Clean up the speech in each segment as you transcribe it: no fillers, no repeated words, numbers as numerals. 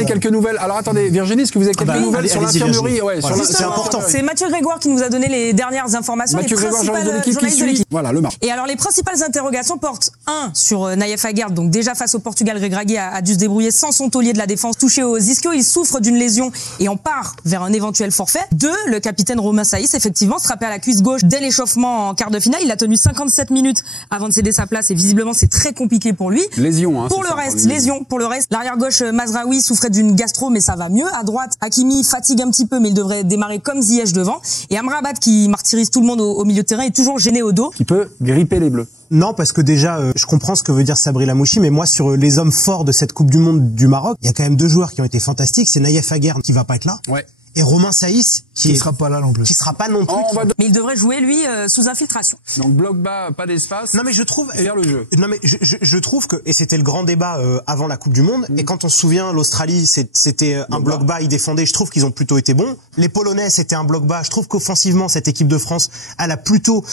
donner quelques nouvelles. Alors attendez, Virginie, est-ce que vous avez quelques nouvelles sur l'infirmerie? Ouais, c'est important. C'est Mathieu Grégoire qui nous a donné les dernières informations. Mathieu Grégoire, journaliste de l'équipe qui suit. Voilà, le marque. Et alors les principales interrogations portent sur Naïef Aguerd, donc déjà face au Portugal, Regragui a dû se débrouiller sans son taulier de la défense touché aux ischio. Il souffre d'une lésion et on part vers un éventuel forfait. 2, le capitaine Romain Saïs, effectivement, se frappait à la cuisse gauche dès l'échauffement en quart de finale. Il a tenu 57 minutes avant de céder sa place et visiblement c'est très compliqué pour lui. Lésion, hein. Pour le reste, lésion. Pour le reste, l'arrière gauche Mazraoui souffrait d'une gastro, mais ça va mieux. À droite, Hakimi fatigue un petit peu, mais il devrait démarrer comme Ziyech devant. Et Amrabat, qui martyrise tout le monde au milieu de terrain, est toujours gêné au dos. Qui peut gripper les Bleus. Non, parce que déjà, je comprends ce que veut dire Sabri Lamouchi, mais moi, sur les hommes forts de cette Coupe du Monde du Maroc, il y a quand même 2 joueurs qui ont été fantastiques. C'est Naïef Aguerd qui va pas être là. Ouais. Et Romain Saïs qui sera pas là non plus. Qui sera pas non plus. Mais il devrait jouer lui sous infiltration. Donc bloc bas, pas d'espace. Non mais je trouve vers le jeu. Non mais je trouve que, et c'était le grand débat avant la Coupe du Monde, et quand on se souvient, l'Australie c'était un bloc bas, ils défendaient, je trouve qu'ils ont plutôt été bons. Les Polonais c'était un bloc bas, je trouve qu'offensivement cette équipe de France elle a plutôt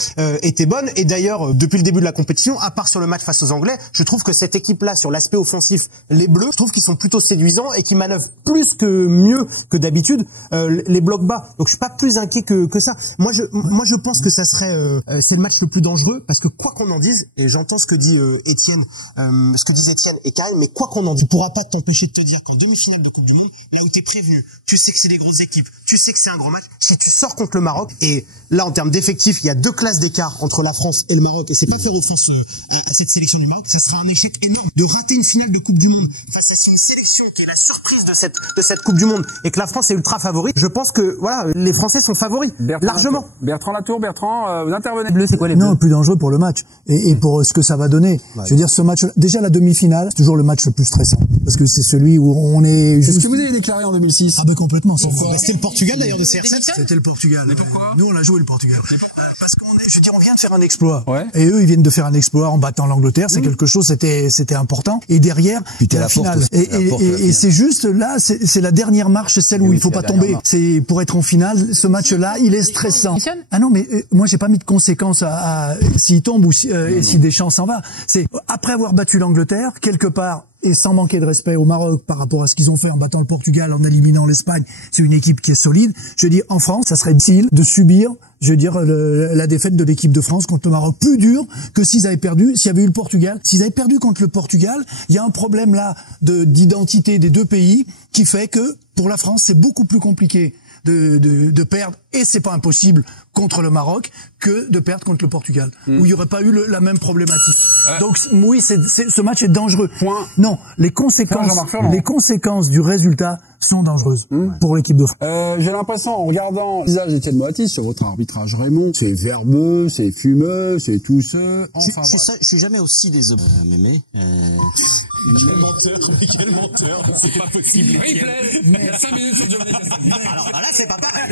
été bonne, et d'ailleurs depuis le début de la compétition, à part sur le match face aux Anglais, je trouve que cette équipe là sur l'aspect offensif, les Bleus, je trouve qu'ils sont plutôt séduisants et qui manœuvrent plus que mieux que d'habitude les blocs bas. Donc je suis pas plus inquiet que ça. Moi je pense que ça serait c'est le match le plus dangereux, parce que quoi qu'on en dise, et j'entends ce que dit Étienne, ce que disent Étienne et Karim, mais quoi qu'on en dise, tu pourras pas t'empêcher de te dire qu'en demi-finale de Coupe du Monde, là où t'es prévenu, tu sais que c'est des grosses équipes, tu sais que c'est un gros match, si tu sors contre le Maroc, et là en termes d'effectifs, il y a 2 classes d'écart entre la France et le Maroc, et c'est pas faire offense à cette sélection du Maroc, ça sera un échec énorme de rater une finale de Coupe du Monde face à une sélection qui est la surprise de cette Coupe du Monde, et que la France est ultra favorite. Je pense que voilà, les Français sont favoris largement. Bertrand Latour, vous intervenez. Bleu, c'est quoi les bleus? Non, le plus dangereux pour le match et pour ce que ça va donner. Ouais. Je veux dire, ce match, déjà la demi-finale, c'est toujours le match le plus stressant parce que c'est celui où on est. Est-ce que vous avez déclaré en 2006? Ah ben complètement. C'était le Portugal d'ailleurs de CR7. C'était le Portugal. Mais pourquoi? Nous on a joué le Portugal. Parce qu'on est, je veux dire, on vient de faire un exploit. Ouais. Et eux ils viennent de faire un exploit en battant l'Angleterre. C'est quelque chose, c'était important. Et derrière, la finale. Et c'est juste là, c'est la dernière marche, c'est celle où il faut pas tomber. C'est pour être en finale, ce match-là, il est stressant. Ah non, mais moi j'ai pas mis de conséquences à s'il tombe ou si Deschamps s'en va. C'est après avoir battu l'Angleterre quelque part. Et sans manquer de respect au Maroc par rapport à ce qu'ils ont fait en battant le Portugal, en éliminant l'Espagne, c'est une équipe qui est solide. Je dis, en France, ça serait difficile de subir, je veux dire, la défaite de l'équipe de France contre le Maroc. Plus dur que s'ils avaient perdu, s'il y avait eu le Portugal. S'ils avaient perdu contre le Portugal, il y a un problème là d'identité des 2 pays qui fait que, pour la France, c'est beaucoup plus compliqué de perdre, et c'est pas impossible contre le Maroc, que de perdre contre le Portugal, où il n'y aurait pas eu la même problématique. Donc oui, ce match est dangereux. Non, les conséquences du résultat sont dangereuses pour l'équipe de France. J'ai l'impression, en regardant le visage d'Étienne Moati sur votre arbitrage, Raymond, c'est verbeux, c'est fumeux, c'est tout ce. Enfin, ça, je suis jamais aussi désolé. Mémé. Quel menteur, c'est pas possible. Replay, il y a 5 minutes sur Giovanni Cassani. Alors là, c'est pas pareil.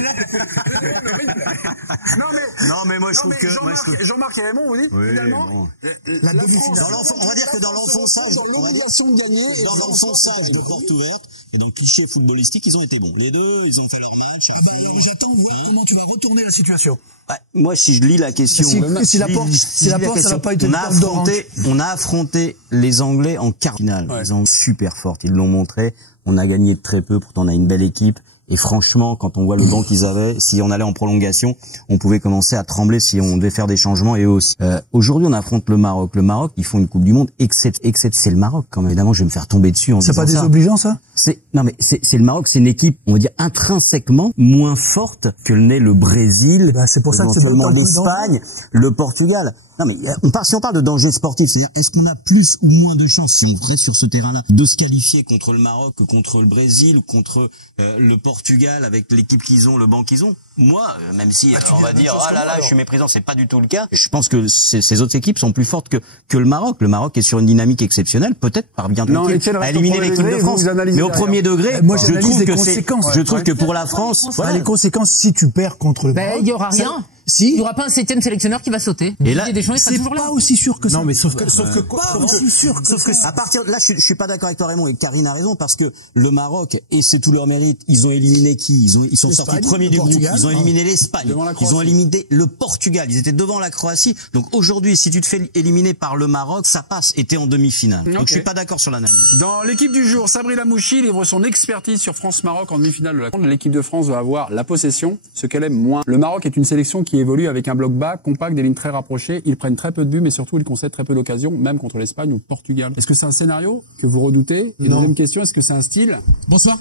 Non mais moi je trouve que Jean-Marc et Raymond, oui, finalement, la demi-finale. On va dire que dans l'enfonçage, dans l'obligation de gagner, dans l'enfonçage de porte ouverte et donc cliché footballistique, ils ont été bons. Les deux, ils ont fait leur match. J'attends de voir comment tu vas retourner la situation. Moi, si je lis la question, si la porte, ça n'a pas été on a affronté les Anglais en quart finale. Ils sont super fortes, ils l'ont montré. On a gagné de très peu, pourtant on a une belle équipe. Et franchement, quand on voit le banc qu'ils avaient, si on allait en prolongation, on pouvait commencer à trembler si on devait faire des changements. Et aussi, aujourd'hui, on affronte le Maroc. Le Maroc, ils font une Coupe du Monde, except c'est le Maroc. Quand même, évidemment, je vais me faire tomber dessus en disant ça. C'est pas désobligeant, ça? Non, mais c'est le Maroc, c'est une équipe, on va dire, intrinsèquement moins forte que n'est le Brésil, c'est pour ça que éventuellement l'Espagne, le Portugal. Non mais si on parle de danger sportif, c'est-à-dire est-ce qu'on a plus ou moins de chances, si on reste sur ce terrain-là, de se qualifier contre le Maroc que contre le Brésil ou contre le Portugal avec l'équipe qu'ils ont, le banc qu'ils ont? Moi, même si on va dire je suis méprisant, c'est pas du tout le cas. Je pense que ces autres équipes sont plus fortes que le Maroc. Le Maroc est sur une dynamique exceptionnelle, peut-être parvient-t-il à éliminer l'équipe de France. Mais au premier degré, moi je trouve que pour la France, les conséquences si tu perds contre le Maroc. Il y aura rien. Si. Il y aura pas un 7e sélectionneur qui va sauter. Et là, c'est pas aussi sûr que ça. Non, mais sauf que à partir là, je suis pas d'accord avec toi, Raymond, et Karine a raison, parce que le Maroc, et c'est tout leur mérite, ils ont éliminé qui? Ils sont sortis premiers du groupe. Ils ont éliminé l'Espagne. Ils ont éliminé le Portugal. Ils étaient devant la Croatie. Donc aujourd'hui, si tu te fais éliminer par le Maroc, ça passe. Et t'es en demi-finale. Okay. Donc je suis pas d'accord sur l'analyse. Dans l'équipe du jour, Sabri Lamouchi livre son expertise sur France-Maroc en demi-finale de la Coupe. L'équipe de France va avoir la possession, ce qu'elle aime moins. Le Maroc est une sélection qui évolue avec un bloc bas, compact, des lignes très rapprochées. Ils prennent très peu de buts, mais surtout ils concèdent très peu d'occasions, même contre l'Espagne ou le Portugal. Est-ce que c'est un scénario que vous redoutez? Et deuxième question, est-ce que c'est un style? Bonsoir.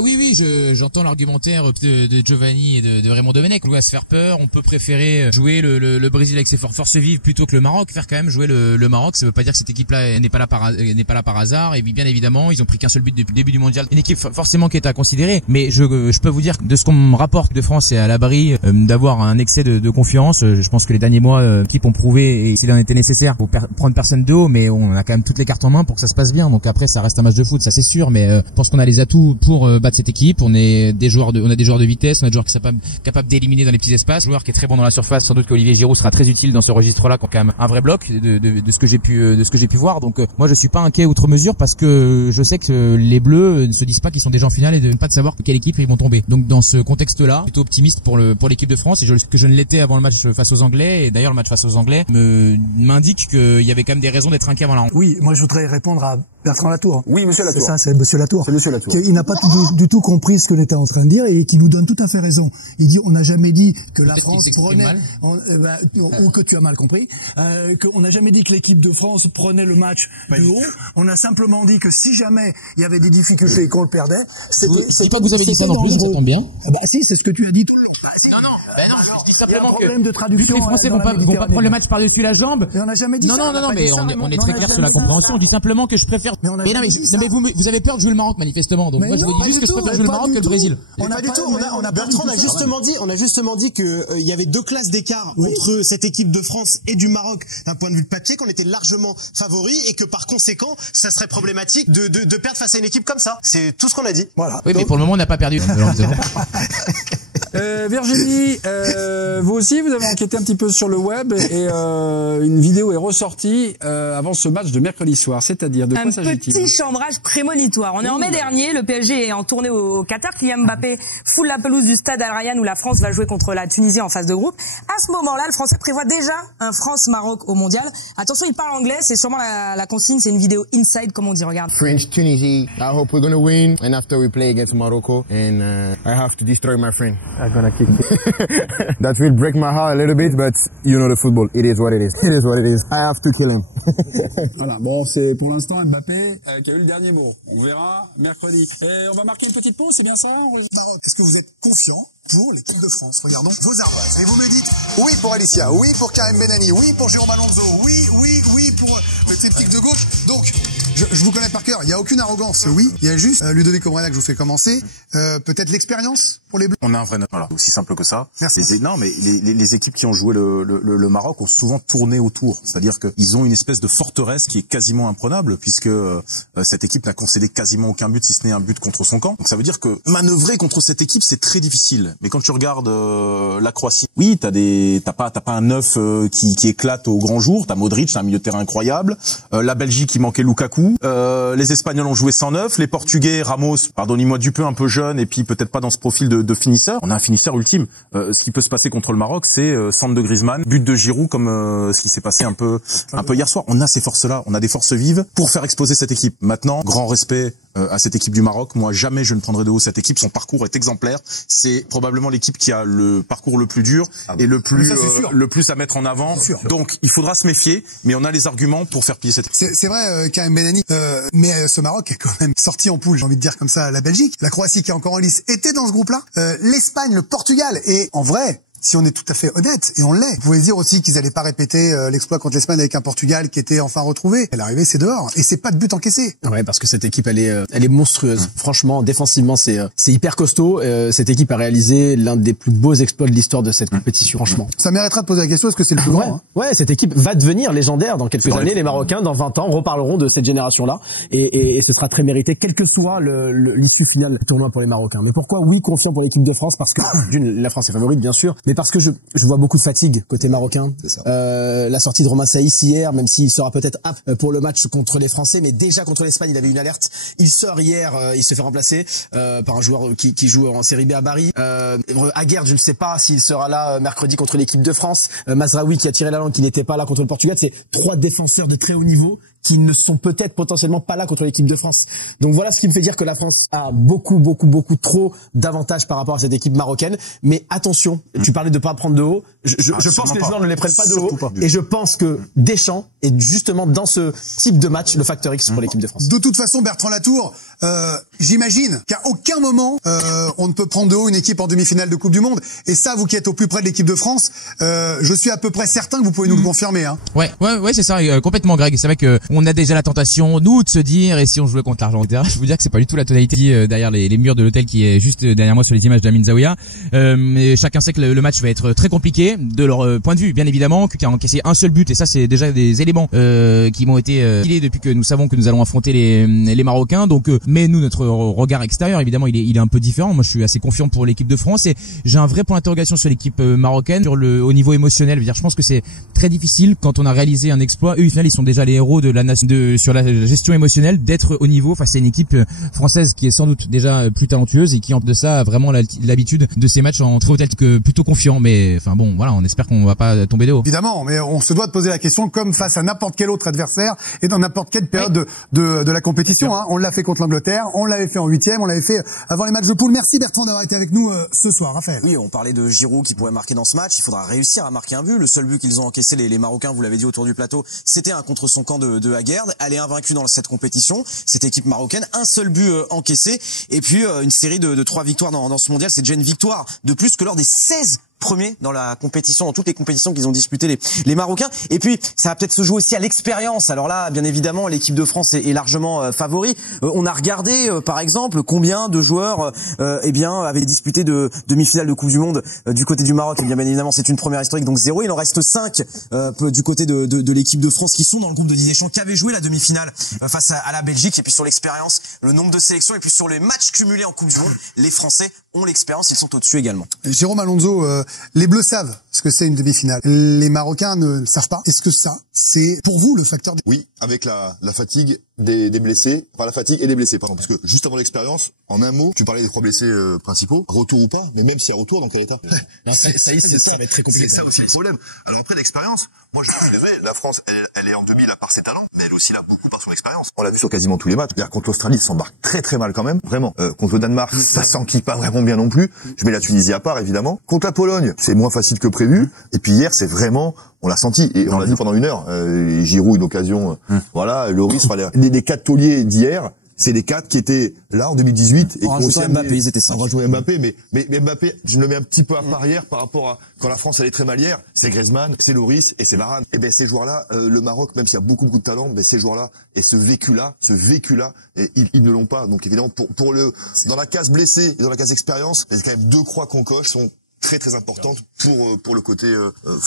Oui, j'entends l'argumentaire de Giovanni et de Raymond Domenech. On doit se faire peur, on peut préférer jouer le Brésil avec ses forces vives plutôt que le Maroc. Faire quand même jouer le Maroc, ça veut pas dire que cette équipe-là n'est pas là par hasard. Et bien évidemment, ils ont pris qu'un seul but depuis le début du mondial. Une équipe forcément qui est à considérer. Mais je peux vous dire que de ce qu'on me rapporte de France est à l'abri d'avoir un excès de confiance. Je pense que les derniers mois, l'équipe ont prouvé, et s'il en était nécessaire, pour prendre personne de haut, mais on a quand même toutes les cartes en main pour que ça se passe bien. Donc après, ça reste un match de foot, ça c'est sûr. Mais je pense qu'on a les atouts pour battre cette équipe. On a des joueurs de vitesse, on a des joueurs qui sont capables d'éliminer dans les petits espaces, un joueur qui est très bon dans la surface. Sans doute qu'Olivier Giroud sera très utile dans ce registre-là, qui a quand même un vrai bloc de ce que j'ai pu voir. Donc moi je suis pas inquiet outre mesure, parce que je sais que les Bleus ne se disent pas qu'ils sont déjà en finale et de pas de savoir quelle équipe ils vont tomber. Donc dans ce contexte-là, plutôt optimiste pour l'équipe de France, et que je ne l'étais avant le match face aux Anglais. Et d'ailleurs le match face aux Anglais m'indique qu'il y avait quand même des raisons d'être inquiet avant la rencontre. Oui, moi je voudrais répondre à Bertrand Latour. Oui, monsieur Latour. C'est ça, c'est monsieur Latour. C'est monsieur Latour. Il n'a pas du tout compris ce que l'on était en train de dire, et qui vous donne tout à fait raison. Il dit, on n'a jamais dit que la France prenait, ou que tu as mal compris, qu'on n'a jamais dit que l'équipe de France prenait le match de haut. On a simplement dit que si jamais il y avait des difficultés et qu'on le perdait, je dis pas que vous avez dit ça non plus, ça tombe bien. Si, c'est ce que tu as dit tout le long. Non, je dis simplement que les Français vont pas prendre le match par-dessus la jambe. Et on n'a jamais dit ça. Non, mais on est très clair sur la compréhension. On dit simplement que je préfère. Mais vous avez peur de jouer le Maroc manifestement. Donc moi je vous dis juste que je préfère jouer le Maroc que le Brésil. Pas du tout. Bertrand a justement dit que il y avait 2 classes d'écart entre cette équipe de France et du Maroc d'un point de vue de papier, qu'on était largement favoris, et que par conséquent ça serait problématique de perdre face à une équipe comme ça. C'est tout ce qu'on a dit. Voilà. Oui, mais pour le moment on n'a pas perdu. Virginie, vous aussi, vous avez enquêté un petit peu sur le web, et une vidéo est ressortie avant ce match de mercredi soir. C'est-à-dire, de quoi s'agit-il? Un petit chambrage prémonitoire. On est en mai dernier, le PSG est en tournée au Qatar. Kylian Mbappé foule la pelouse du stade Al Rayyan où la France va jouer contre la Tunisie en phase de groupe. À ce moment-là, le Français prévoit déjà un France-Maroc au mondial. Attention, il parle anglais, c'est sûrement la consigne, c'est une vidéo inside, comme on dit, regarde. French Tunisie, I hope we're gonna win, and after we play against Morocco, and I have to destroy my friend. I'm gonna kick you. That will break my heart a little bit, but you know the football, it is what it is. It is what it is. I have to kill him. Voilà, bon, c'est pour l'instant Mbappé qui a eu le dernier mot. On verra mercredi. Et on va marquer une petite pause, c'est bien ça? Maroc, est-ce que vous êtes confiant pour l'équipe de France? Regardons vos ardoises. Et vous me dites oui pour Alicia, oui pour Karim Benani, oui pour Jérôme Alonso, oui pour le triptyque de gauche. Donc, je vous connais par cœur, il n'y a aucune arrogance, oui. Il y a juste Ludovic Omrena que je vous fais commencer. Peut-être l'expérience pour les Bleus. On a un vrai neuf, voilà, aussi simple que ça. Merci. Non, mais les équipes qui ont joué le Maroc ont souvent tourné autour. C'est-à-dire qu'ils ont une espèce de forteresse qui est quasiment imprenable, puisque cette équipe n'a concédé quasiment aucun but, si ce n'est un but contre son camp. Donc ça veut dire que manœuvrer contre cette équipe, c'est très difficile. Mais quand tu regardes la Croatie, oui, t'as pas un neuf qui éclate au grand jour. T'as Modric, t'as un milieu de terrain incroyable. La Belgique, qui manquait Lukaku. Les Espagnols ont joué sans neuf. Les Portugais, Ramos, pardonnez-moi du peu, un peu jeune, et puis peut-être pas dans ce profil de finisseur. On a un finisseur ultime. Ce qui peut se passer contre le Maroc, c'est centre de Griezmann, but de Giroud, comme ce qui s'est passé un peu hier soir. On a ces forces-là, on a des forces vives pour faire exploser cette équipe. Maintenant, grand respect à cette équipe du Maroc. Moi, jamais je ne prendrai de haut cette équipe. Son parcours est exemplaire. C'est probablement l'équipe qui a le parcours le plus dur et le plus à mettre en avant. Donc, il faudra se méfier, mais on a les arguments pour faire plier cette équipe. C'est vrai, Karim Benani, mais ce Maroc est quand même sorti en poule, j'ai envie de dire comme ça, la Belgique. La Croatie, qui est encore en lice, était dans ce groupe-là. L'Espagne, le Portugal, et en vrai, si on est tout à fait honnête, et on l'est, vous pouvez dire aussi qu'ils n'allaient pas répéter l'exploit contre l'Espagne avec un Portugal qui était enfin retrouvé. L'arrivée, c'est dehors, et c'est pas de but encaissé. Ouais, parce que cette équipe, elle est monstrueuse. Franchement, défensivement, c'est hyper costaud. Cette équipe a réalisé l'un des plus beaux exploits de l'histoire de cette compétition, franchement. Ça mériterait de poser la question, est-ce que c'est le plus grand? Ouais, cette équipe va devenir légendaire dans quelques années. Les Marocains, dans 20 ans, reparleront de cette génération-là, et ce sera très mérité, quelle que soit l'issue finale du tournoi pour les Marocains. Mais pourquoi oui, confiant pour l'équipe de France? Parce que la France est favorite, bien sûr, mais parce que je vois beaucoup de fatigue côté marocain. La sortie de Romain Saïs hier, même s'il sera peut-être apte pour le match contre les Français, mais déjà contre l'Espagne, il avait une alerte. Il sort hier, il se fait remplacer par un joueur qui joue en Série B à Bari. Aguerd, je ne sais pas s'il sera là mercredi contre l'équipe de France. Mazraoui qui a tiré la langue, qui n'était pas là contre le Portugal. C'est 3 défenseurs de très haut niveau qui ne sont peut-être potentiellement pas là contre l'équipe de France. Donc voilà ce qui me fait dire que la France a beaucoup trop d'avantages par rapport à cette équipe marocaine. Mais attention, tu parlais de pas prendre de haut. Je pense que les joueurs ne les prennent pas de haut. Et je pense que Deschamps est justement dans ce type de match le facteur X pour l'équipe de France. De toute façon, Bertrand Latour, j'imagine qu'à aucun moment on ne peut prendre de haut une équipe en demi-finale de Coupe du Monde. Et ça, vous qui êtes au plus près de l'équipe de France, je suis à peu près certain que vous pouvez nous le confirmer. Hein. Ouais, c'est ça, complètement, Greg. C'est vrai que on a déjà la tentation, nous, de se dire, et si on jouait contre l'Argentine, je vous dire que c'est pas du tout la tonalité derrière les murs de l'hôtel qui est juste derrière moi sur les images d'Amin Zaouia. Mais chacun sait que le match va être très compliqué de leur point de vue, bien évidemment, qui a encaissé un seul but, et ça c'est déjà des éléments qui m'ont été filés depuis que nous savons que nous allons affronter les Marocains. Donc, mais nous, notre regard extérieur, évidemment, il est un peu différent. Moi, je suis assez confiant pour l'équipe de France, et j'ai un vrai point d'interrogation sur l'équipe marocaine, au niveau émotionnel. Je pense que c'est très difficile quand on a réalisé un exploit. Eux, au final, ils sont déjà les héros de la nation, sur la gestion émotionnelle, d'être au niveau face à une équipe française qui est sans doute déjà plus talentueuse et qui, en plus de ça, a vraiment l'habitude de ces matchs en très haute altitude, plutôt confiant. Mais enfin bon, voilà, on espère qu'on va pas tomber de haut. Évidemment, mais on se doit de poser la question comme face à n'importe quel autre adversaire et dans n'importe quelle période de la compétition. Hein. On l'a fait contre l'Angleterre, on l'avait fait en 8e, on l'avait fait avant les matchs de poule. Merci Bertrand d'avoir été avec nous ce soir, Raphaël. Oui, on parlait de Giroud qui pourrait marquer dans ce match. Il faudra réussir à marquer un but. Le seul but qu'ils ont encaissé, les Marocains, vous l'avez dit autour du plateau, c'était un contre son camp de Aguerd. Elle est invaincue dans cette compétition, cette équipe marocaine. Un seul but encaissé, et puis une série de 3 victoires dans ce mondial. C'est déjà une victoire de plus que lors des 16 premiers dans la compétition, dans toutes les compétitions qu'ils ont disputées les Marocains. Et puis ça va peut-être se jouer aussi à l'expérience. Alors là, bien évidemment, l'équipe de France est largement favori. On a regardé par exemple combien de joueurs avaient disputé de demi-finale de Coupe du Monde du côté du Maroc. Et bien évidemment, c'est une première historique, donc 0. Il en reste 5 du côté de l'équipe de France qui sont dans le groupe de Didier Deschamps, qui avait joué la demi-finale face à la Belgique. Et puis sur l'expérience, le nombre de sélections, et puis sur les matchs cumulés en Coupe du Monde, les Français ont l'expérience, ils sont au-dessus également. Jérôme Alonso, les Bleus savent ce que c'est une demi-finale. Les Marocains ne le savent pas. Est-ce que ça, c'est pour vous le facteur? Oui, avec la fatigue des blessés, enfin la fatigue et des blessés, pardon, parce que juste avant l'expérience, en un mot, tu parlais des 3 blessés principaux, retour ou pas, mais même s'il y a retour, dans quel état? Non, ça va être très compliqué. C'est ça aussi le problème. Alors après l'expérience, moi je suis vrai, la France, elle est en demi là par ses talents, mais elle aussi là beaucoup par son expérience. On l'a vu sur quasiment tous les matchs. C'est-à-dire contre l'Australie, ça s'embarque très mal quand même, vraiment. Contre le Danemark, ça s'enquille pas vraiment bien non plus. Je mets la Tunisie à part évidemment. Contre la Pologne, c'est moins facile que prévu. Et puis hier, c'est vraiment, on l'a senti et on l'a vu pendant 1 heure. Giroud, une occasion, voilà, Loris, les 4 tauliers d'hier, c'est les 4 qui étaient là en 2018 et qui ont aussi Mbappé, ils étaient 5. On va jouer Mbappé, mais Mbappé, je le mets un petit peu à part hier par rapport à quand la France elle est très mal hier, c'est Griezmann, c'est Loris et c'est Varane. Et ben ces joueurs-là, le Maroc, même s'il y a beaucoup de talent, ben ces joueurs-là et ce vécu-là, et ils ne l'ont pas. Donc évidemment pour le dans la case blessé et dans la case expérience, il y a quand même 2 croix qu'on coche sont très importantes pour le côté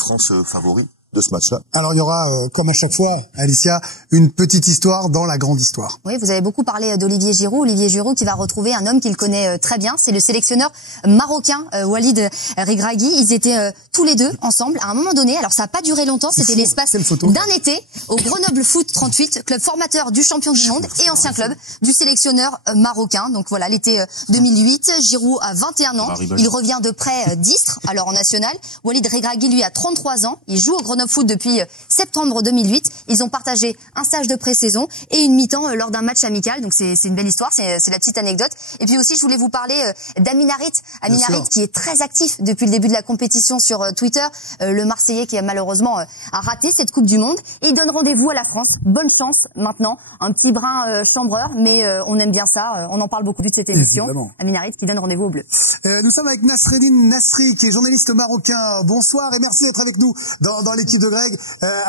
France favori de ce match-là. Alors il y aura, comme à chaque fois, Alicia, une petite histoire dans la grande histoire. Oui, vous avez beaucoup parlé d'Olivier Giroud. Olivier Giroud qui va retrouver un homme qu'il connaît très bien, c'est le sélectionneur marocain Walid Regragui. Ils étaient tous les deux ensemble à un moment donné. Alors ça n'a pas duré longtemps, c'était l'espace d'un été au Grenoble Foot 38, club formateur du champion du monde et ancien club du sélectionneur marocain. Donc voilà, l'été 2008, Giroud a 21 ans, il revient de près d'Istres, alors en national. Walid Regragui lui a 33 ans, il joue au Grenoble Foot depuis septembre 2008. Ils ont partagé un stage de pré-saison et une mi-temps lors d'un match amical. Donc c'est une belle histoire, c'est la petite anecdote. Et puis aussi, je voulais vous parler d'Amin Harit. Amin Harit qui est très actif depuis le début de la compétition sur Twitter. Le Marseillais qui a malheureusement a raté cette Coupe du Monde. Et il donne rendez-vous à la France. Bonne chance maintenant. Un petit brin chambreur, mais on aime bien ça. On en parle beaucoup de cette émission. Amin Harit qui donne rendez-vous aux Bleus. Nous sommes avec Nasreddine Nasri, qui est journaliste marocain. Bonsoir et merci d'être avec nous dans l'équipe l'équipe de Greg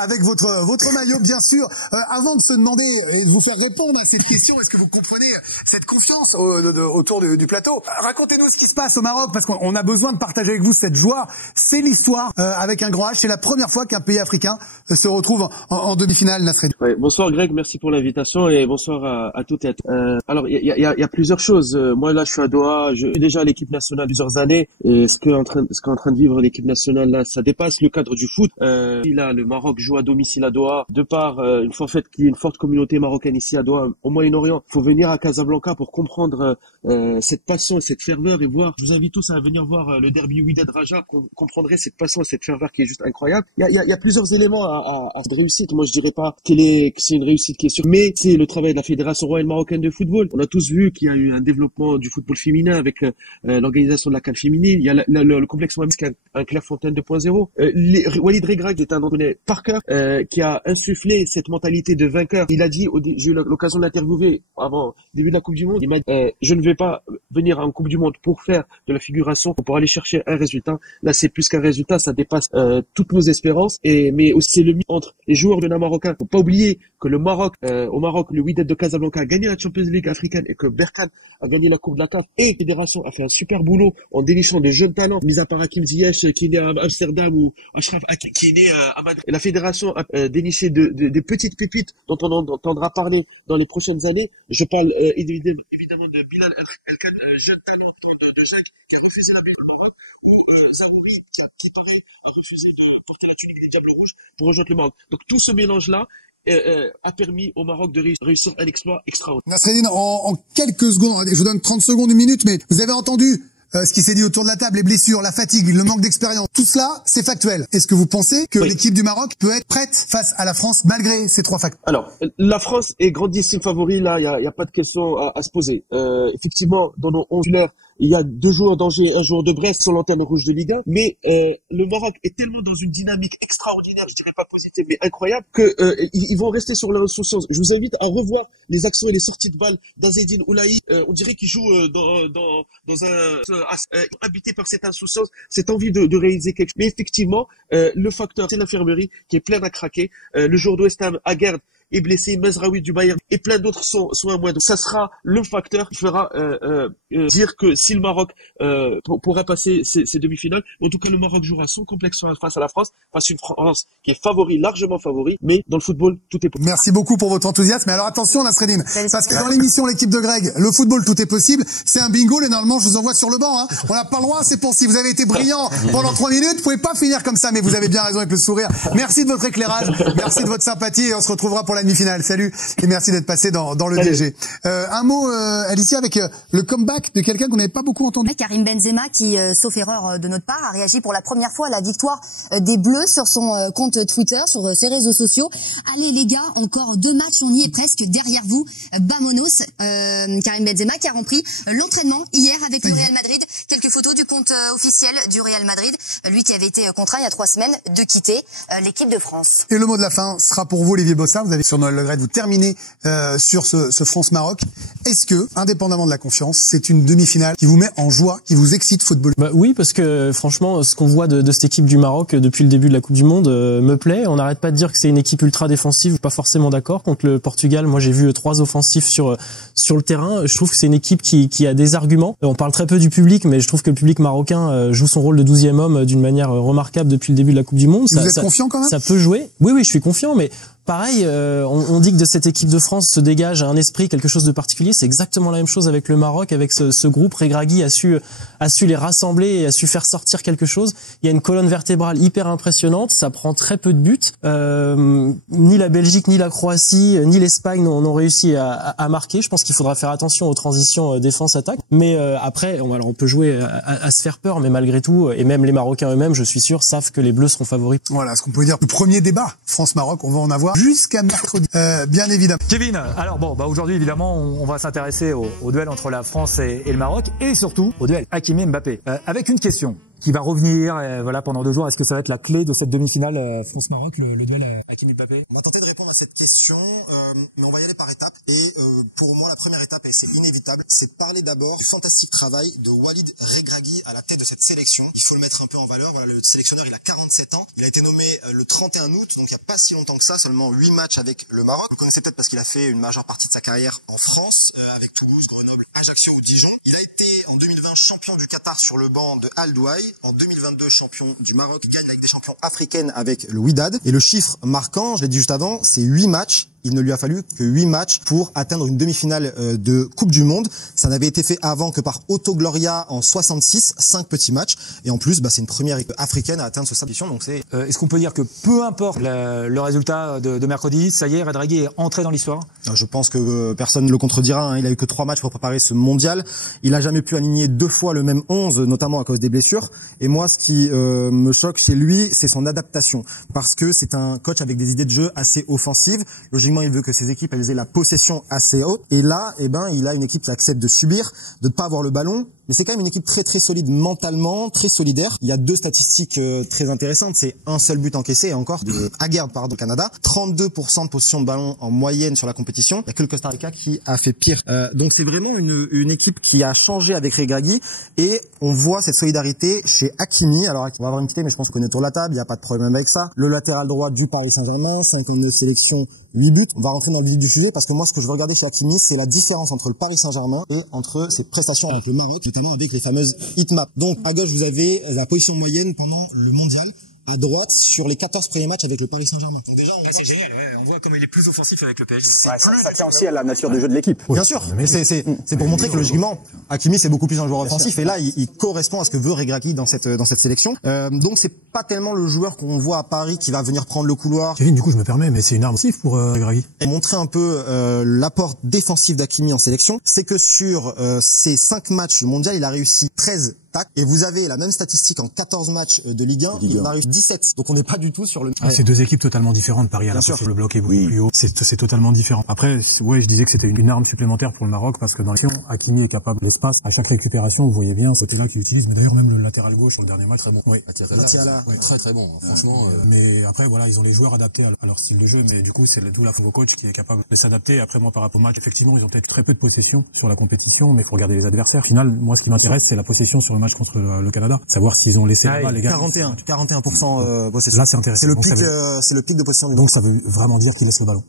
avec votre maillot, bien sûr. Avant de se demander et de vous faire répondre à cette question, est-ce que vous comprenez cette confiance autour du plateau? Racontez-nous ce qui se passe au Maroc, parce qu'on a besoin de partager avec vous cette joie. C'est l'histoire avec un grand H. C'est la première fois qu'un pays africain se retrouve en demi-finale, Nasreddine. Ouais, bonsoir Greg, merci pour l'invitation et bonsoir à toutes et à tous. Alors il y a plusieurs choses. Moi là, je suis à Doha, je suis déjà à l'équipe nationale plusieurs années, et ce qu'est en train de vivre l'équipe nationale là, ça dépasse le cadre du foot. Là, le Maroc joue à domicile à Doha, de par une forte communauté marocaine ici à Doha, au Moyen-Orient. Il faut venir à Casablanca pour comprendre cette passion et cette ferveur et voir. Je vous invite tous à venir voir le derby Wydad Raja. Vous comprendrez cette passion et cette ferveur qui est juste incroyable. Il y a plusieurs éléments à cette réussite. Moi, je dirais pas que c'est une réussite qui est sûre, mais c'est le travail de la Fédération royale marocaine de football. On a tous vu qu'il y a eu un développement du football féminin avec l'organisation de la CAN féminine. Il y a le complexe Ouamis qui est un Clairefontaine 2.0. Walid Regragui est un entraîneur par cœur qui a insufflé cette mentalité de vainqueur. Il a dit, j'ai eu l'occasion de l'interviewer avant le début de la Coupe du Monde, il m'a dit je ne vais pas venir en Coupe du Monde pour faire de la figuration, pour aller chercher un résultat. Là, c'est plus qu'un résultat, ça dépasse toutes nos espérances. Mais aussi c'est le milieu entre les joueurs de la marocains. Faut pas oublier que le Maroc, au Maroc, le Wydad de Casablanca a gagné la Champions League africaine et que Berkane a gagné la Coupe de la CAF, et la fédération a fait un super boulot en dénichant des jeunes talents, mis à part Hakim Ziyech qui est né à Amsterdam ou Achraf Hakimi qui est né à Madrid. Et la fédération a déniché de petites pépites dont on entendra parler dans les prochaines années. Je parle évidemment de Bilal El-Khan, jeune talent de Jacques qui a refusé la Bible ou Zahouri qui paraît a refusé de porter la tunique des Diables Rouges pour rejoindre le Maroc. Donc tout ce mélange-là a permis au Maroc de réussir un exploit extraordinaire. Nasreddine, en quelques secondes, je vous donne 30 secondes, une minute, mais vous avez entendu ce qui s'est dit autour de la table, les blessures, la fatigue, le manque d'expérience, tout cela, c'est factuel. Est-ce que vous pensez que l'équipe du Maroc peut être prête face à la France malgré ces trois facteurs? Alors, la France est grandissime favori, là, il y a pas de question à se poser. Effectivement, dans nos 11 heures, il y a 2 joueurs d'Angers, un joueur de Brest sur l'antenne rouge de Ligue 1, mais le Maroc est tellement dans une dynamique extraordinaire, je dirais pas positive, mais incroyable, que ils vont rester sur leur insouciance. Je vous invite à revoir les actions et les sorties de balles d'Azzedine Oulahi. On dirait qu'il joue dans un habité par cette insouciance, cette envie de réaliser quelque chose. Mais effectivement, le facteur, c'est l'infirmerie qui est pleine à craquer. Le joueur de West Ham, Aguerd, est blessé, Mezraoui du Bayern et plein d'autres sont à moins. Donc ça sera le facteur qui fera dire que si le Maroc pourra passer ces demi-finales, en tout cas le Maroc jouera son complexe face à la France, face à une France qui est favori, largement favori, mais dans le football, tout est possible. Merci beaucoup pour votre enthousiasme. Mais alors attention Nasreddine, parce que dans l'émission L'équipe de Greg, le football, tout est possible, c'est un bingo, et normalement je vous envoie sur le banc. Hein. On n'a pas le droit, c'est pour si vous avez été brillant pendant 3 minutes, vous pouvez pas finir comme ça, mais vous avez bien raison avec le sourire. Merci de votre éclairage, merci de votre sympathie, et on se retrouvera pour la demi-finale. Salut et merci d'être passé dans le DG. Un mot, Alicia, avec le comeback de quelqu'un qu'on n'avait pas beaucoup entendu. Karim Benzema qui, sauf erreur de notre part, a réagi pour la première fois à la victoire des Bleus sur son compte Twitter, sur ses réseaux sociaux. Allez les gars, encore 2 matchs, on y est presque derrière vous. Vamonos. Karim Benzema qui a rempli l'entraînement hier avec le Real Madrid. Quelques photos du compte officiel du Real Madrid. Lui qui avait été contraint il y a 3 semaines de quitter l'équipe de France. Et le mot de la fin sera pour vous, Olivier Bossard. Vous avez sur Noël Le Graët, vous terminez sur ce France-Maroc. Est-ce que, indépendamment de la confiance, c'est une demi-finale qui vous met en joie, qui vous excite football? Oui, parce que franchement, ce qu'on voit de cette équipe du Maroc depuis le début de la Coupe du Monde me plaît. On n'arrête pas de dire que c'est une équipe ultra défensive. Pas forcément d'accord. Contre le Portugal, moi j'ai vu 3 offensifs sur le terrain. Je trouve que c'est une équipe qui a des arguments. On parle très peu du public, mais je trouve que le public marocain joue son rôle de 12e homme d'une manière remarquable depuis le début de la Coupe du Monde. Vous êtes confiant quand même? Ça peut jouer. Oui, je suis confiant, mais pareil, on dit que de cette équipe de France se dégage un esprit, quelque chose de particulier. C'est exactement la même chose avec le Maroc, avec ce groupe. Regragui a su les rassembler et a su faire sortir quelque chose. Il y a une colonne vertébrale hyper impressionnante. Ça prend très peu de buts. Ni la Belgique, ni la Croatie, ni l'Espagne n'ont réussi à marquer. Je pense qu'il faudra faire attention aux transitions défense-attaque. Mais après, on peut jouer à se faire peur, mais malgré tout, et même les Marocains eux-mêmes, je suis sûr, savent que les Bleus seront favoris. Voilà ce qu'on peut dire. Le premier débat France-Maroc, on va en avoir jusqu'à mercredi, bien évidemment. Kevin, alors aujourd'hui évidemment on va s'intéresser au duel entre la France et le Maroc et surtout au duel Hakimi-Mbappé. Avec une question, qui va revenir voilà pendant 2 jours. Est-ce que ça va être la clé de cette demi-finale France-Maroc, le duel Hakimi-Mbappé? On va tenter de répondre à cette question, mais on va y aller par étapes. Et pour moi, la première étape, et c'est inévitable, c'est parler d'abord du fantastique travail de Walid Regragui à la tête de cette sélection. Il faut le mettre un peu en valeur. Voilà, le sélectionneur, il a 47 ans. Il a été nommé le 31 août, donc il n'y a pas si longtemps que ça, seulement 8 matchs avec le Maroc. Vous le connaissez peut-être parce qu'il a fait une majeure partie de sa carrière en France, avec Toulouse, Grenoble, Ajaccio ou Dijon. Il a été en 2020 champion du Qatar sur le banc de Al Douaï. En 2022 champion du Maroc. Il gagne la Ligue des champions africaine avec le Wydad. Et le chiffre marquant, je l'ai dit juste avant, c'est 8 matchs. Il ne lui a fallu que 8 matchs pour atteindre une demi-finale de Coupe du Monde. Ça n'avait été fait avant que par Otto Gloria en 66, 5 petits matchs. Et en plus, c'est une première équipe africaine à atteindre ce stade. Donc c'est. Est-ce qu'on peut dire que peu importe le résultat de mercredi, ça y est, Regragui est entré dans l'histoire? Je pense que personne ne le contredira. Hein. Il a eu que 3 matchs pour préparer ce mondial. Il a jamais pu aligner 2 fois le même 11, notamment à cause des blessures. Et moi, ce qui me choque chez lui, c'est son adaptation. Parce que c'est un coach avec des idées de jeu assez offensives. Logiquement, il veut que ses équipes elles aient la possession assez haute. Et là, il a une équipe qui accepte de subir, de ne pas avoir le ballon. Mais c'est quand même une équipe très très solide mentalement, très solidaire. Il y a 2 statistiques très intéressantes. C'est un seul but encaissé et encore de Haggard, au Canada. 32% de possession de ballon en moyenne sur la compétition. Il n'y a que le Costa Rica qui a fait pire. Donc c'est vraiment une équipe qui a changé avec Regragui et on voit cette solidarité chez Hakimi. Alors on va avoir une petite, mais je pense qu'on est autour de la table. Il n'y a pas de problème avec ça. Le latéral droit du Paris Saint-Germain, 59 sélections, 8 buts. On va rentrer dans le vif du sujet parce que moi ce que je veux regarder chez Hakimi, c'est la différence entre le Paris Saint-Germain et entre ses prestations avec le Maroc, notamment avec les fameuses heatmaps. Donc à gauche vous avez la position moyenne pendant le mondial. À droite, sur les 14 premiers matchs avec le Paris Saint-Germain. Donc déjà, c'est génial, ouais. On voit comme il est plus offensif avec le PSG. Ça tient aussi à la nature de jeu de l'équipe. Bien sûr, mais c'est pour montrer que logiquement, Hakimi c'est beaucoup plus un joueur offensif et là il correspond à ce que veut Regragui dans cette sélection. Donc c'est pas tellement le joueur qu'on voit à Paris qui va venir prendre le couloir. Kevin, du coup je me permets, mais c'est une arme offensive pour Regragui. Et montrer un peu l'apport défensif d'Hakimi en sélection, c'est que sur ces 5 matchs mondial, il a réussi 13 tacles et vous avez la même statistique en 14 matchs de Ligue 1, il en a réussi 17. Donc on n'est pas du tout sur le. C'est 2 équipes totalement différentes. Paris à la fois le bloc est beaucoup plus haut. C'est totalement différent. Après, ouais, je disais que c'était une arme supplémentaire pour le Maroc parce que dans l'action, Hakimi est capable d'espace. À chaque récupération, vous voyez bien, c'était là qu'il utilise. Mais d'ailleurs même le latéral gauche sur le dernier match, très bon. Oui, très très bon. Franchement. Mais après voilà, ils ont les joueurs adaptés à leur style de jeu. Mais du coup, c'est d'où la coach qui est capable de s'adapter. Après moi, par rapport au match, effectivement, ils ont peut-être très peu de possession sur la compétition, mais il faut regarder les adversaires. Au final, moi, ce qui m'intéresse, c'est la possession sur le match contre le Canada. Savoir s'ils ont laissé les gars. 41% possession. Là, c'est intéressant. C'est le pic de possession. Donc ça veut vraiment dire qu'il laisse le ballon.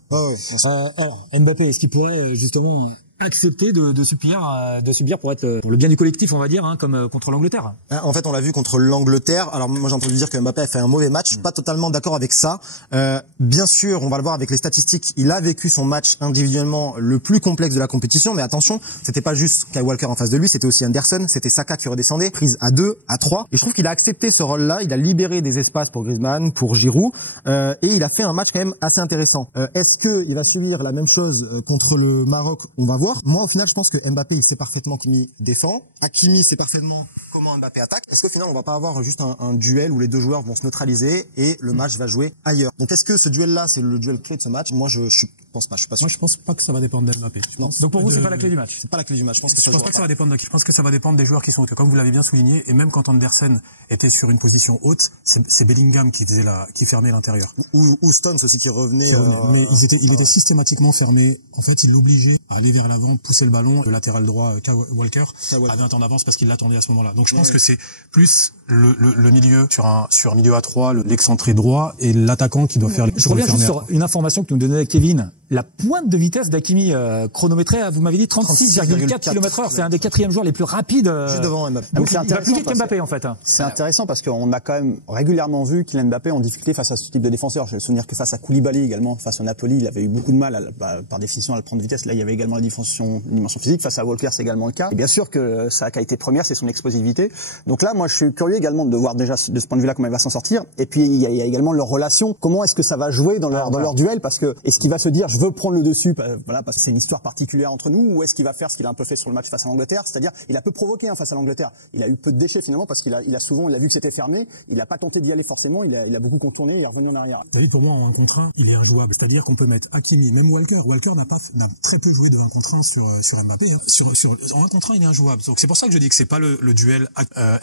Alors, Mbappé, est-ce qu'il pourrait justement accepter de subir pour être pour le bien du collectif, on va dire, comme contre l'Angleterre? En fait, on l'a vu contre l'Angleterre. Alors moi, j'ai entendu dire que Mbappé a fait un mauvais match. Je suis pas totalement d'accord avec ça. Bien sûr, on va le voir avec les statistiques. Il a vécu son match individuellement le plus complexe de la compétition. Mais attention, c'était pas juste Kyle Walker en face de lui, c'était aussi Anderson, c'était Saka qui redescendait, prise à 2, à 3. Et je trouve qu'il a accepté ce rôle-là. Il a libéré des espaces pour Griezmann, pour Giroud, et il a fait un match quand même assez intéressant. Est-ce que il va subir la même chose contre le Maroc? On va voir. Moi, au final, je pense que Mbappé, il sait parfaitement Hakimi défend. Hakimi sait parfaitement comment Mbappé attaque. Est-ce qu'au final, on va pas avoir juste un duel où les 2 joueurs vont se neutraliser et le match va jouer ailleurs? Donc, est-ce que ce duel-là, c'est le duel clé de ce match? Moi, je pense pas. Je suis pas sûr. Moi, je pense pas que ça va dépendre d'Mbappé. Donc pour vous, c'est pas la clé du match? C'est pas la clé du match. Je pense pas que ça va dépendre de qui. Je pense que ça va dépendre des joueurs qui sont, comme vous l'avez bien souligné, et même quand Anderson était sur une position haute, c'est Bellingham qui fermait l'intérieur. Ou Stones aussi qui revenait. Mais il était systématiquement fermé. En fait, il l'obligeait à aller vers l'avant, pousser le ballon. Le latéral droit, Kyle Walker, avait un temps d'avance parce qu'il l'attendait à ce moment-là. Donc je pense que c'est plus le milieu sur un milieu à 3, l'excentré droit et l'attaquant qui doit faire. Je reviens juste sur une information que nous donnait Kevin. La pointe de vitesse d'Hakimi chronométrée, vous m'avez dit 36,4 km/h. C'est un des 4e joueurs les plus rapides. Juste devant Mbappé. Donc il va plus vite qu'Mbappé en fait. C'est intéressant parce qu'on a quand même régulièrement vu Kylian Mbappé en difficulté face à ce type de défenseur. J'ai le souvenir que face à Koulibaly également, face au Napoli, il avait eu beaucoup de mal par définition à le prendre de vitesse. Là, il y avait également la dimension physique. Face à Walker, c'est également le cas. Et bien sûr que sa qualité première, c'est son explosivité. Donc là, moi, je suis curieux également de voir déjà de ce point de vue-là comment il va s'en sortir. Et puis il y a également leur relation. Comment est-ce que ça va jouer dans leur duel? Parce que est-ce qu'il va se dire je veux prendre le dessus, voilà, parce que c'est une histoire particulière entre nous, ou est-ce qu'il va faire ce qu'il a un peu fait sur le match face à l'Angleterre, c'est-à-dire il a peu provoqué face à l'Angleterre. Il a eu peu de déchets finalement parce qu'il a vu que c'était fermé. Il a pas tenté d'y aller forcément. Il a beaucoup contourné et il est revenu en arrière. David, pour moi, en 1 contre 1, il est injouable. C'est-à-dire qu'on peut mettre Hakimi, même Walker. Walker n'a très peu joué de 1 contre France sur Mbappé. En 1 contre 1, il est injouable. Donc c'est pour ça que je dis que c'est pas le duel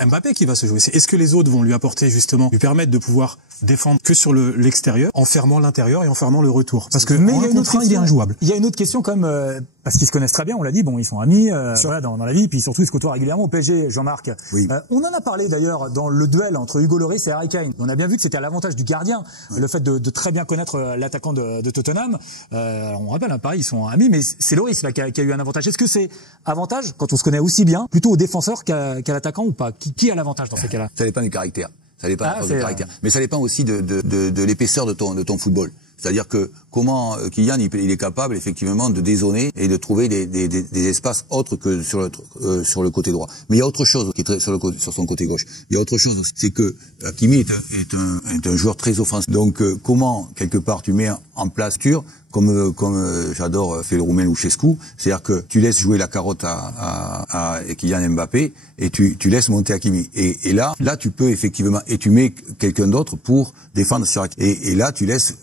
Mbappé qui va se jouer. Est-ce que les autres vont lui apporter justement, lui permettre de pouvoir défendre que sur l'extérieur, en fermant l'intérieur et en fermant le retour. Parce que en 1 contre 1, il est injouable. Il y a une autre question quand même, parce qu'ils se connaissent très bien, on l'a dit, bon, ils sont amis voilà, dans la vie, puis surtout ils se côtoient régulièrement au PSG, Jean-Marc. Oui. On en a parlé d'ailleurs dans le duel entre Hugo Lloris et Harry Kane. On a bien vu que c'était à l'avantage du gardien, le fait de très bien connaître l'attaquant de Tottenham. Alors on rappelle, Paris, ils sont amis, mais c'est Lloris là qui a eu un avantage. Est-ce que c'est avantage, quand on se connaît aussi bien, plutôt au défenseur qu'à l'attaquant ou pas? Qui a l'avantage dans ces cas-là? Ça dépend du caractère. Ça dépend du caractère. Mais ça dépend aussi de l'épaisseur de ton football. C'est-à-dire que comment Kylian il est capable effectivement de dézoner et de trouver des espaces autres que sur le côté droit. Mais il y a autre chose qui est sur son côté gauche. Il y a autre chose aussi, c'est que Hakimi est un joueur très offensif. Donc comment quelque part tu mets en place comme j'adore fait le Roumain Luchescu, c'est-à-dire que tu laisses jouer la carotte à Kylian Mbappé et tu laisses monter Hakimi. Et là tu peux effectivement, et tu mets quelqu'un d'autre pour défendre sur Hakimi. Et là tu laisses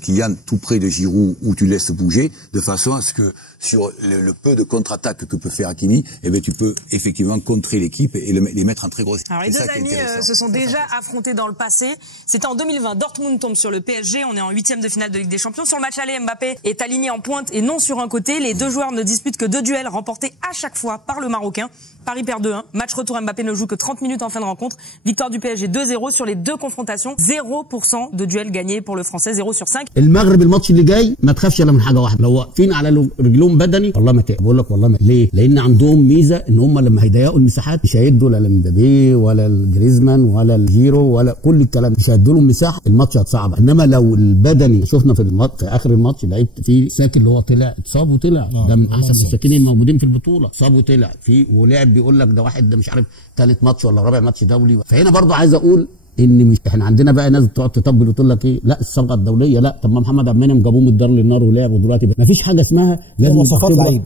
Kylian tout près de Giroud où tu laisses bouger de façon à ce que sur le peu de contre-attaque que peut faire Hakimi, eh ben tu peux effectivement contrer l'équipe et les mettre en très grosse. Alors les deux amis se sont déjà affrontés dans le passé. C'était en 2020. Dortmund tombe sur le PSG. On est en 8e de finale de Ligue des Champions. Sur le match aller, Mbappé est aligné en pointe et non sur un côté. Les deux joueurs ne disputent que 2 duels remportés à chaque fois par le Marocain. Paris perd 2-1. Match retour, Mbappé ne joue que 30 minutes en fin de rencontre. Victoire du PSG 2-0 sur les 2 confrontations. 0% de duels gagnés pour le Français, 0 sur 5. المغرب الماتش اللي جاي ما تخافش الا من حاجه واحده، لو واقفين على رجلهم بدني والله ما تقلق. بقول لك والله ما ليه؟ لان عندهم ميزه ان هم لما هيضيقوا المساحات مش هيدوا لا لمبابي ولا الجريزمان ولا الجيرو ولا كل الكلام، مش هيدوا لهم مساحه، الماتش هتصعب. انما لو البدني شفنا في اخر الماتش لعيب في ساكن اللي هو طلع اتصاب وطلع، ده من احسن المساكين الموجودين في البطوله، اتصاب وطلع في ولعب بيقول لك ده واحد ده مش عارف ثالث ماتش ولا رابع ماتش دولي. فهنا برضه عايز اقول ان مش احنا عندنا بقى ناس بتقعد تطبل وتقول لك ايه لا الصفقه الدوليه لا طب ما محمد عبد المنعم جابوه من الدار للنار ولعب ودلوقتي ما فيش حاجه اسمها لازم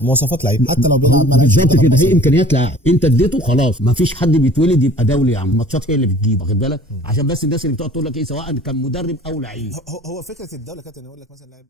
مواصفات لعيب حتى لو بيلعب ملعب بالظبط كده هي امكانيات لاعب انت اديته خلاص ما فيش حد بيتولد يبقى دولي يا عم الماتشات هي اللي بتجيب واخد بالك عشان بس الناس اللي بتقعد تقول لك ايه سواء كان مدرب او لعيب هو فكره الدوله كانت ان يقول لك مثلا لاعب